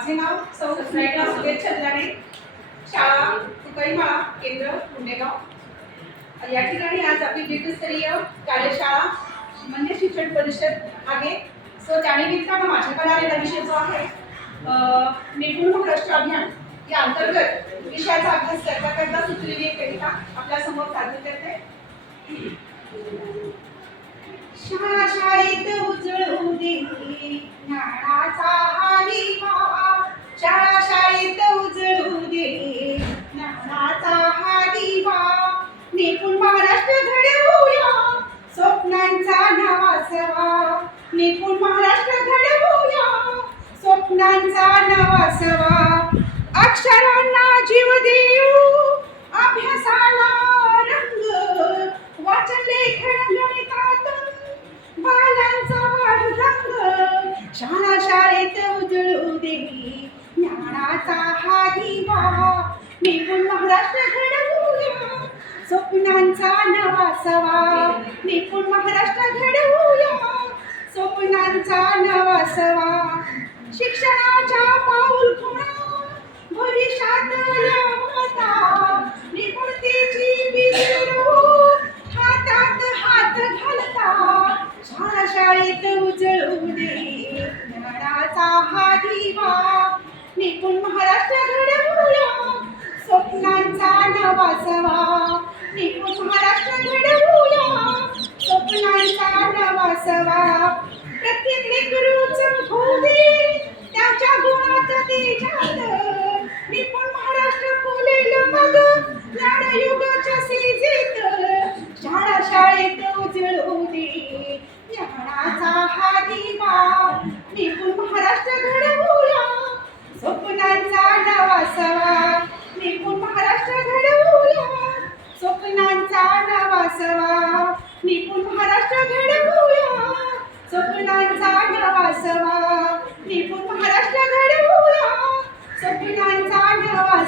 माझे नाव सौ स्नेहा सुरेश चंद्राणे शाळा तुकईमाळा केंद्र गुंडेगाव या ठिकाणी आज आपली द्वितीयस्तरीय कार्यशाळा मान्य शिक्षण परिषद आहे. सो त्यानिमित्तानं माझ्याकडे आलेला विषय जो आहे निपुण महाराष्ट्र अभियान या अंतर्गत विषयाचा अभ्यास करता करता सुचलेली एक कविता आपल्यासमोर सादर करते. शाळा शाळेत उजळू दे ज्ञानाचा हा नवासवा महाराष्ट्र घडवूया. स्वप्नांचा नवासवा अक्षरांना जीव देऊ. अभ्यासाला रंग. वाचन लेखन गणितातून बालांचा वाढ रंग शाळा शाळेत उजळू दे. ज्ञानाचा हा दिवा निपुण महाराष्ट्र घडवूया. स्वप्नांचा नवा सवा. निपुण महाराष्ट्र घडवूया. स्वप्नांचा नवासवा. शिक्षणाच्या पाऊल खुणा भविष्यात लावता निपुणतेची हातात हात घालता. शाळा शाळेत उजळू दे. ज्ञानाचा हा दिवा निपुण महाराष्ट्र घडवूया. स्वप्नांचा नवासवा निपुण महाराष्ट्र घडवूया. स्वप्नांचा नवा प्रत्येक लेकरूच होऊ दे. त्याच्या गुणात तेजात निपुण महाराष्ट्र फुलेल मग सेजेत शाळा शाळेत उजळू दे. ज्ञानाचा हा दिवा निपुण महाराष्ट्र घडवूया. स्वप्नांचा नवा सवा. निपुण महाराष्ट्र घडवूया. स्वप्नांचा नवा सवा. निपुण महाराष्ट्र घडवूया. स्वप्नांचा नवा सवा महाराष्ट्र घडवूया स्वप्नांचा नवा